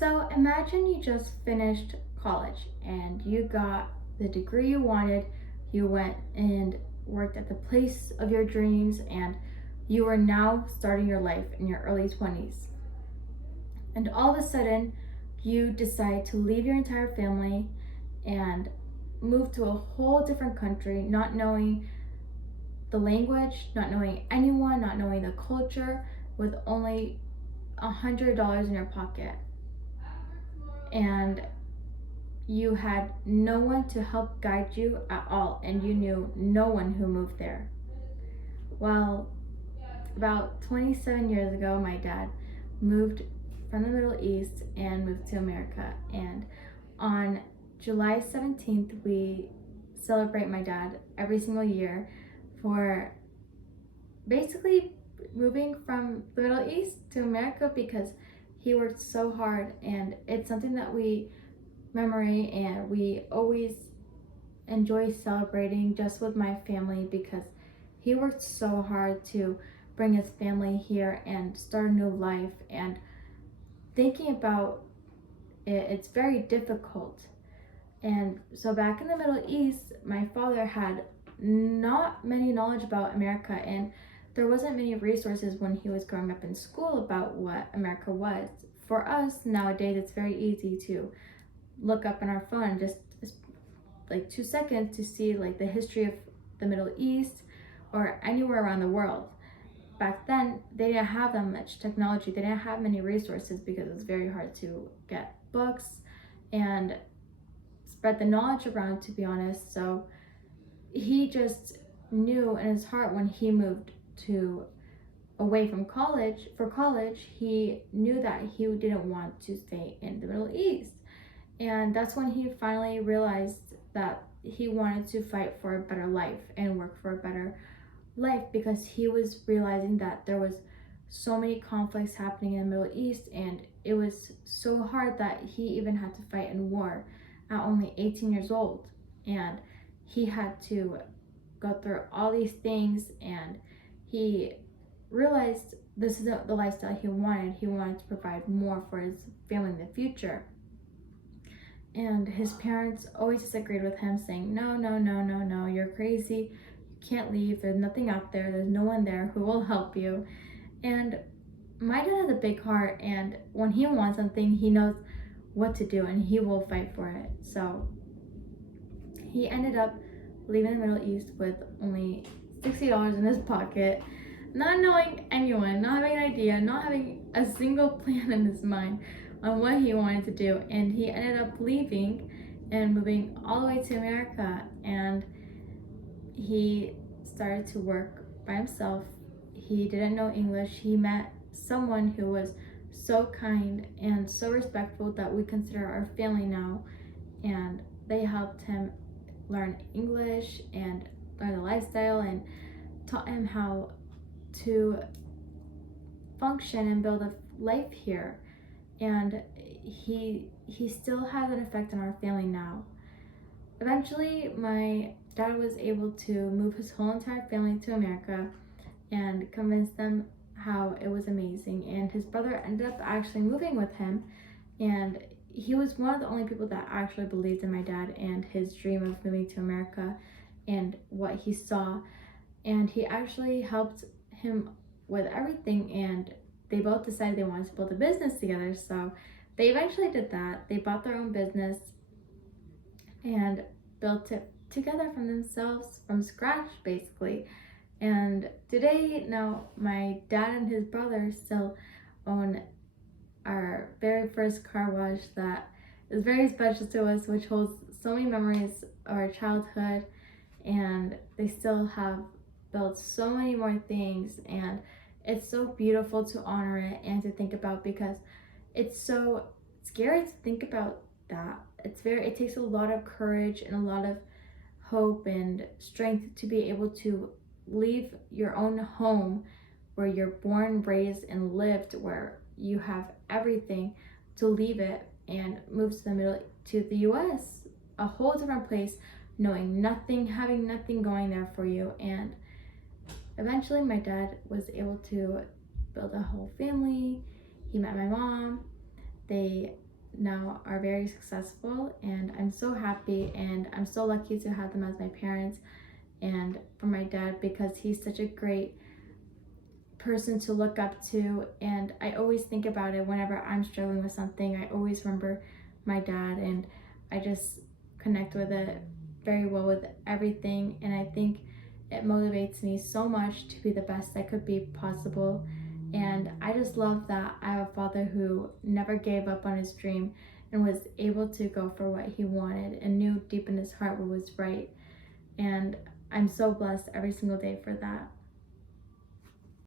So imagine you just finished college and you got the degree you wanted. You went and worked at the place of your dreams, and you are now starting your life in your early 20s. And all of a sudden, you decide to leave your entire family and move to a whole different country, not knowing the language, not knowing anyone, not knowing the culture, with only $100 in your pocket. And you had no one to help guide you at all, and you knew no one who moved there. Well, about 27 years ago, my dad moved from the Middle East and moved to America. And on July 17th, we celebrate my dad every single year for basically moving from the Middle East to America, because he worked so hard, and it's something that we memory and we always enjoy celebrating just with my family, because he worked so hard to bring his family here and start a new life. And thinking about it, it's very difficult. And so back in the Middle East, my father had not many knowledge about America, and there wasn't many resources when he was growing up in school about what America was. For us nowadays, it's very easy to look up on our phone just like 2 seconds to see like the history of the Middle East or anywhere around the world. Back then, they didn't have that much technology. They didn't have many resources because it was very hard to get books and spread the knowledge around, to be honest. So he just knew in his heart, when he moved to away from college for college, he knew that he didn't want to stay in the Middle East. And that's when he finally realized that he wanted to fight for a better life and work for a better life, because he was realizing that there was so many conflicts happening in the Middle East, and it was so hard that he even had to fight in war at only 18 years old. And he had to go through all these things, and he realized this is the lifestyle he wanted. He wanted to provide more for his family in the future. And his parents always disagreed with him, saying, no, no, no, no, no, you're crazy. You can't leave. There's nothing out there. There's no one there who will help you. And my dad has a big heart, and when he wants something, he knows what to do, and he will fight for it. So he ended up leaving the Middle East with only $60 in his pocket, not knowing anyone, not having an idea, not having a single plan in his mind on what he wanted to do. And he ended up leaving and moving all the way to America, and he started to work by himself. He didn't know English. He met someone who was so kind and so respectful that we consider our family now, and they helped him learn English and learn the lifestyle and taught him how to function and build a life here. And he still has an effect on our family now. Eventually, my dad was able to move his whole entire family to America and convince them how it was amazing. And his brother ended up actually moving with him, and he was one of the only people that actually believed in my dad and his dream of moving to America and what he saw. And he actually helped him with everything, and they both decided they wanted to build a business together. So they eventually did that. They bought their own business and built it together from themselves, from scratch, basically. And today, now, my dad and his brother still own our very first car wash that is very special to us, which holds so many memories of our childhood. And they still have built so many more things, and it's so beautiful to honor it and to think about, because it's so scary to think about that. It takes a lot of courage and a lot of hope and strength to be able to leave your own home where you're born, raised, and lived, where you have everything, to leave it and move to the US, a whole different place, knowing nothing, having nothing going there for you. And eventually my dad was able to build a whole family. He met my mom. They now are very successful, and I'm so happy and I'm so lucky to have them as my parents. And for my dad, because he's such a great person to look up to, and I always think about it whenever I'm struggling with something. I always remember my dad, and I just connect with it very well with everything, and I think it motivates me so much to be the best I could be possible. And I just love that I have a father who never gave up on his dream and was able to go for what he wanted and knew deep in his heart what was right. And I'm so blessed every single day for that.